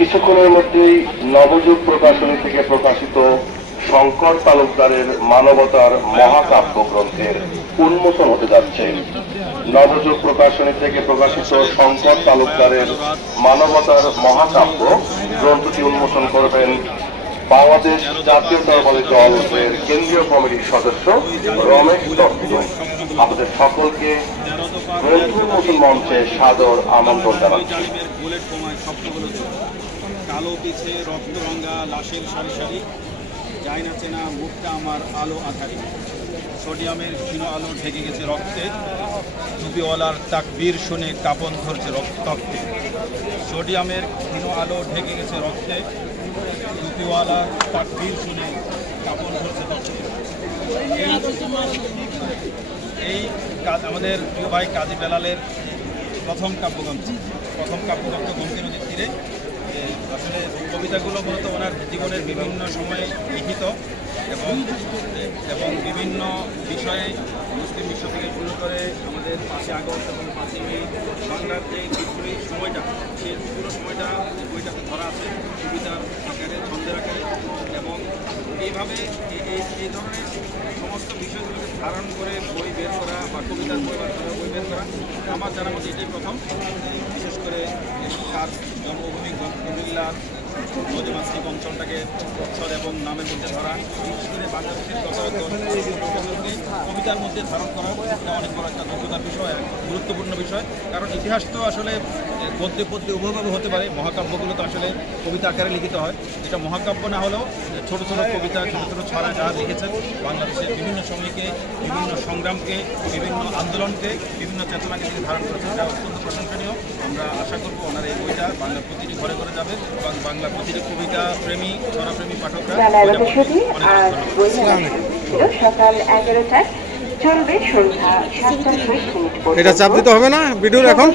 কিছুক্ষণের মধ্যেই নবযুগ প্রকাশনী থেকে প্রকাশিত শঙ্কর তালুকদারের মানবতার মহাকাব্য গ্রন্থের উন্মোচন হতে যাচ্ছে। নবযুগ প্রকাশনী থেকে প্রকাশিত শঙ্কর তালুকদারের মানবতার মহাকাব্য গ্রন্থটি উন্মোচন করবেন বাংলাদেশ জাতীয়তাবাদী দলের কেন্দ্রীয় কমিটির সদস্য রমেশ দত্ত। আমাদের সকলকে গ্রন্থ উন্মোচন মঞ্চে সাদর আমন্ত্রণ জানাচ্ছি। কালো পিছে রক্তরঙা লাশের সারি সারি, যায় না চেনা মুখটা আমার আলো আধারি। সোডিয়ামের ক্ষীণ আলো ঢেকে গেছে রক্তে, টুপিওয়ালার তাকবীর শুনে কাঁপন ধরছে রক্তে। সোডিয়ামের ক্ষীণ আলো ঢেকে গেছে রক্তে, টুপিওয়ালার তাকবীর শুনে কাঁপন ধরছে রক্তে। এই কাজ আমাদের প্রিয় ভাই কাজী বেলালের প্রথম কাব্যগ্রন্থ গমতি নদীর তীরে। আসলে কবিতাগুলো মূলত ওনার জীবনের বিভিন্ন সময়ে লিখিত এবং বিভিন্ন বিষয়ে মুসলিম বিশ্ব থেকে শুরু করে আমাদের 5ই আগস্ট এবং 5ই মে বাংলার যে বিদ্রোহী সময়টা, সেই পুরো সময়টা বইটাতে ধরা আছে কবিতার আকারে, ছন্দের আকারে। এবং এইভাবে এই ধরনের সমস্ত বিষয়গুলোকে ধারণ করে বই বের করা বা কবিতার বই বের করা আমার জানার মধ্যে এটাই প্রথম। বিশেষ করে তার জন্মভূমি কুমিল্লার নদীমাতৃক অঞ্চলটাকে অক্ষর এবং নামের মধ্যে ধরা, বিশেষ করে বাংলাদেশের কবিতার মধ্যে ধারণ করা অনেক বড় একটা যোগ্যতার বিষয়, গুরুত্বপূর্ণ বিষয়। কারণ ইতিহাস তো আসলে গদ্যে পদ্যে উভয়ভাবে হতে পারে, মহাকাব্যগুলো তো আসলে কবিতা আকারে লিখিত হয়। এটা মহাকাব্য না হলেও ছোটো ছোটো কবিতা, ছোটো ছোটো ছড়া যারা লিখেছেন বাংলাদেশের বিভিন্ন সময়কে, বিভিন্ন সংগ্রামকে, বিভিন্ন আন্দোলনকে, বিভিন্ন চেতনাকে তিনি ধারণ করেছেন, এটা অত্যন্ত প্রশংসনীয়। আমরা আশা করবো ওনার এই বইটা বাংলার প্রতিটি ঘরে ঘরে যাবে এবং বাংলার প্রতিটি কবিতা প্রেমী, ছড়াপ্রেমী পাঠকরা। সকাল 11টায় চলবে সন্ধ্যা 7টা 20 মিনিট। এটা চাপ দিতে হবে না ভিডিওর এখন?